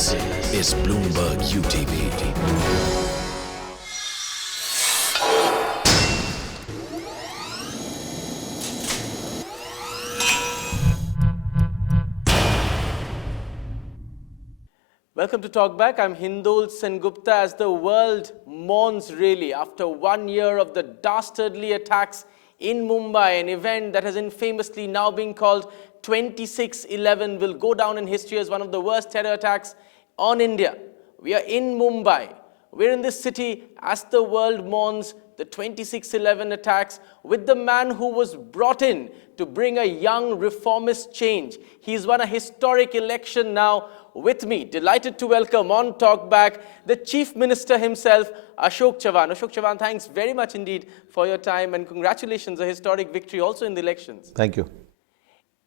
This is Bloomberg UTV. Welcome to Talk Back. I'm Hindol Sengupta. As the world mourns really after 1 year of the dastardly attacks in Mumbai, an event that has infamously now been called 26/11 will go down in history as one of the worst terror attacks on India. We are in Mumbai. We're in this city as the world mourns the 26/11 attacks with the man who was brought in to bring a young reformist change. He's won a historic election now. With me, delighted to welcome on Talk Back the Chief Minister himself, Ashok Chavan. Ashok Chavan, thanks very much indeed for your time and congratulations, a historic victory also in the elections. Thank you.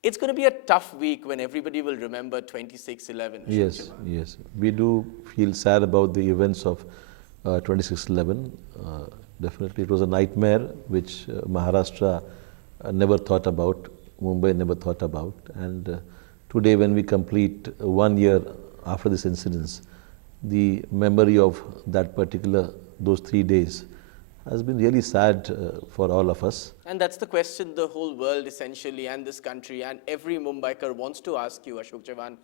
It's going to be a tough week when everybody will remember 26/11. Yes. We do feel sad about the events of 26/11. Definitely it was a nightmare which Maharashtra never thought about, Mumbai never thought about. And today when we complete 1 year after this incident, the memory of those 3 days has been really sad for all of us. And that's the question the whole world essentially and this country and every Mumbaiker wants to ask you, Ashok Chavan.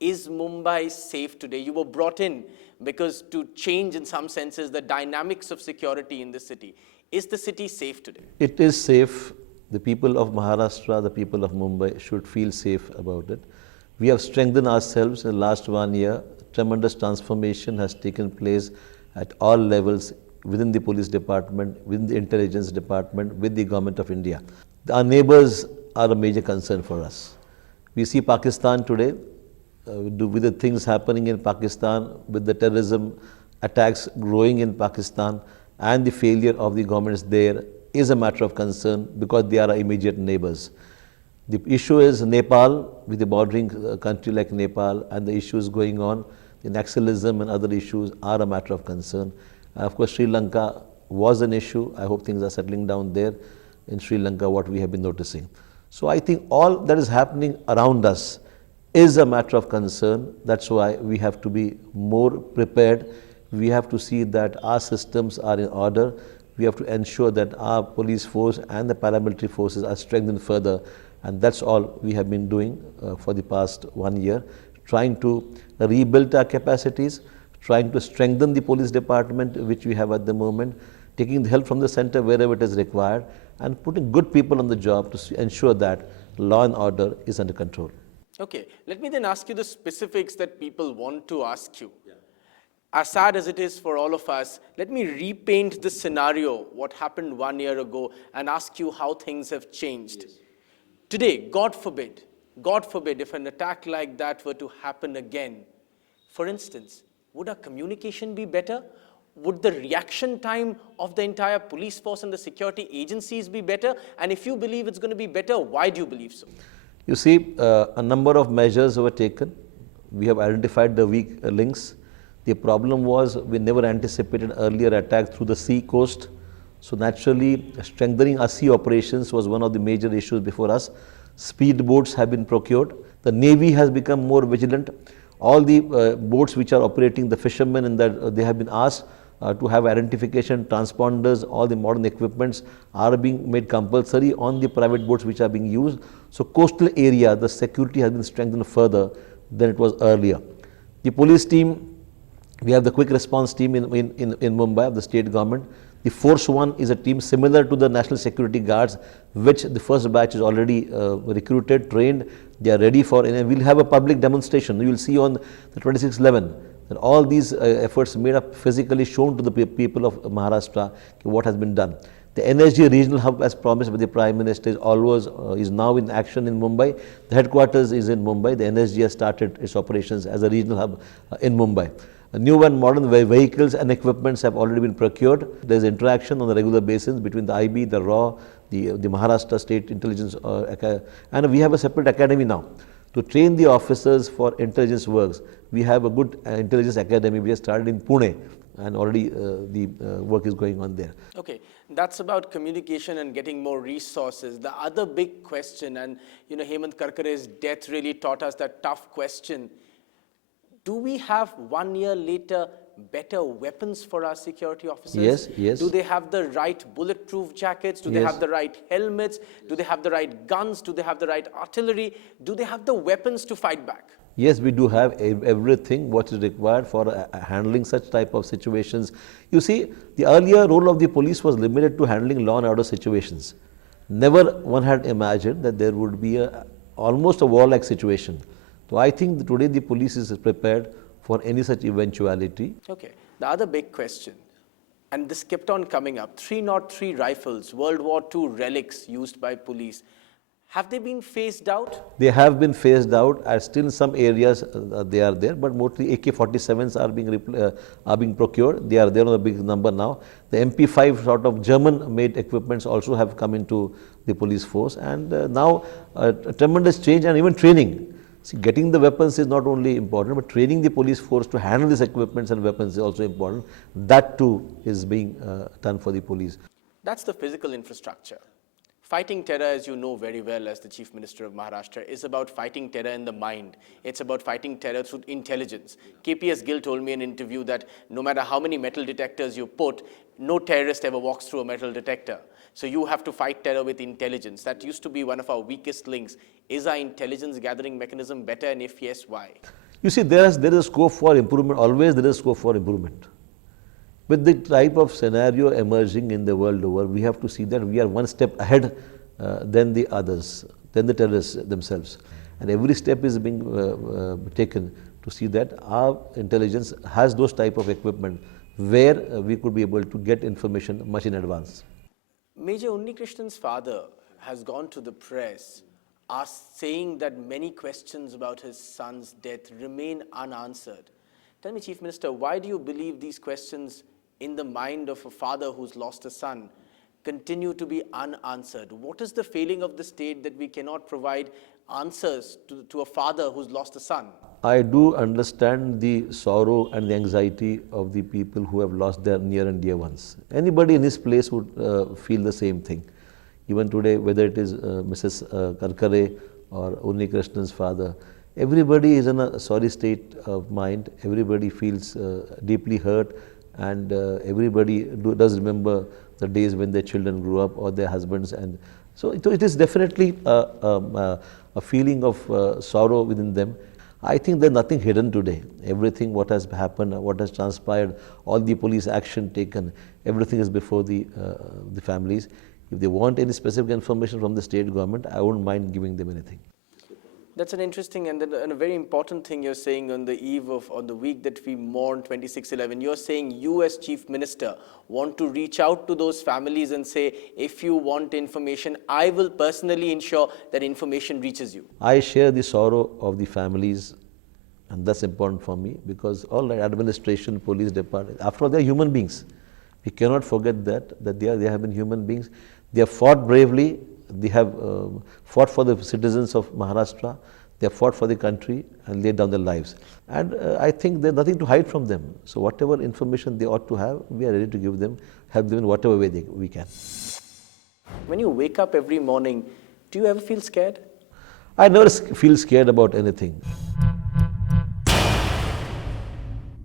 Is Mumbai safe today? You were brought in because to change in some senses the dynamics of security in the city. Is the city safe today? It is safe. The people of Maharashtra, the people of Mumbai should feel safe about it. We have strengthened ourselves in the last 1 year. Tremendous transformation has taken place at all levels within the police department, within the intelligence department, with the government of India. Our neighbors are a major concern for us. We see Pakistan today, with the things happening in Pakistan, with the terrorism attacks growing in Pakistan and the failure of the governments there is a matter of concern because they are our immediate neighbors. The issue is Nepal, with the bordering country like Nepal, and the issues going on, the Naxalism and other issues are a matter of concern. And of course, Sri Lanka was an issue. I hope things are settling down there in Sri Lanka, what we have been noticing. So I think all that is happening around us is a matter of concern. That's why we have to be more prepared. We have to see that our systems are in order. We have to ensure that our police force and the paramilitary forces are strengthened further. And that's all we have been doing for the past 1 year, trying to rebuild our capacities, trying to strengthen the police department, which we have at the moment, taking the help from the center wherever it is required, and putting good people on the job to ensure that law and order is under control. Okay, let me then ask you the specifics that people want to ask you. As sad as it is for all of us, let me repaint the scenario, what happened 1 year ago, and ask you how things have changed. Today, God forbid, if an attack like that were to happen again, for instance, would our communication be better? Would the reaction time of the entire police force and the security agencies be better? And if you believe it's going to be better, why do you believe so? You see, a number of measures were taken. We have identified the weak links. The problem was we never anticipated earlier attack through the sea coast. So naturally, strengthening our sea operations was one of the major issues before us. Speedboats have been procured. The Navy has become more vigilant. All the boats which are operating, the fishermen, and that they have been asked to have identification, transponders, all the modern equipments are being made compulsory on the private boats which are being used. So coastal area, the security has been strengthened further than it was earlier. The police team, we have the quick response team in Mumbai of the state government. The Force 1 is a team similar to the National Security Guards, which the first batch is already recruited, trained. They are ready for, and we'll have a public demonstration. You will see on the 26/11 that all these efforts made up physically shown to the people of Maharashtra what has been done. The energy regional hub, as promised by the Prime Minister, is now in action in Mumbai. The headquarters is in Mumbai. The NSG has started its operations as a regional hub in Mumbai. New and modern vehicles and equipments have already been procured. There is interaction on a regular basis between the IB, the RAW, the Maharashtra State Intelligence, and we have a separate academy now to train the officers for intelligence works. We have a good intelligence academy. We have started in Pune, and already the work is going on there. Okay, that's about communication and getting more resources. The other big question, and Hemant Karkare's death really taught us that tough question. Do we have 1 year later better weapons for our security officers? Yes, yes. Do they have the right bulletproof jackets? Do they Yes. have the right helmets? Do they have the right guns? Do they have the right artillery? Do they have the weapons to fight back? Yes, we do have everything what is required for handling such type of situations. You see, the earlier role of the police was limited to handling law and order situations. Never one had imagined that there would be almost a war-like situation. So I think that today the police is prepared for any such eventuality. Okay. The other big question, and this kept on coming up, 303 rifles, World War II relics used by police. Have they been phased out? They have been phased out. Still in some areas they are there, but mostly AK-47s are being procured. They are there on a big number now. The MP5 sort of German-made equipments also have come into the police force, and now a tremendous change and even training. See, getting the weapons is not only important, but training the police force to handle these equipments and weapons is also important. That too is being done for the police. That's the physical infrastructure. Fighting terror, as you know very well as the Chief Minister of Maharashtra, is about fighting terror in the mind. It's about fighting terror through intelligence. KPS Gill told me in an interview that no matter how many metal detectors you put, no terrorist ever walks through a metal detector. So you have to fight terror with intelligence. That used to be one of our weakest links. Is our intelligence gathering mechanism better, and if yes, why? You see, there is a scope for improvement. Always there is scope for improvement. With the type of scenario emerging in the world over, we have to see that we are one step ahead than the others, than the terrorists themselves. And every step is being taken to see that our intelligence has those type of equipment where we could be able to get information much in advance. Major Unnikrishnan's father has gone to the press saying that many questions about his son's death remain unanswered. Tell me, Chief Minister, why do you believe these questions in the mind of a father who's lost a son continue to be unanswered? What is the failing of the state that we cannot provide answers to a father who's lost a son? I do understand the sorrow and the anxiety of the people who have lost their near and dear ones. Anybody in his place would feel the same thing. Even today, whether it is Mrs. Karkare or Unnikrishnan's father, everybody is in a sorry state of mind. Everybody feels deeply hurt, and everybody does remember the days when their children grew up or their husbands. And so it is definitely a feeling of sorrow within them. I think there's nothing hidden today. Everything what has happened, what has transpired, all the police action taken, everything is before the families. If they want any specific information from the state government, I won't mind giving them anything. That's an interesting and a very important thing you're saying on the week that we mourn 26/11. You're saying you as Chief Minister want to reach out to those families and say, if you want information, I will personally ensure that information reaches you. I share the sorrow of the families, and that's important for me, because all the administration, police department, after all, they're human beings. We cannot forget that they have been human beings. They have fought bravely. They have fought for the citizens of Maharashtra. They have fought for the country and laid down their lives. And I think there's nothing to hide from them. So whatever information they ought to have, we are ready to give them, help them in whatever way we can. When you wake up every morning, do you ever feel scared? I never feel scared about anything.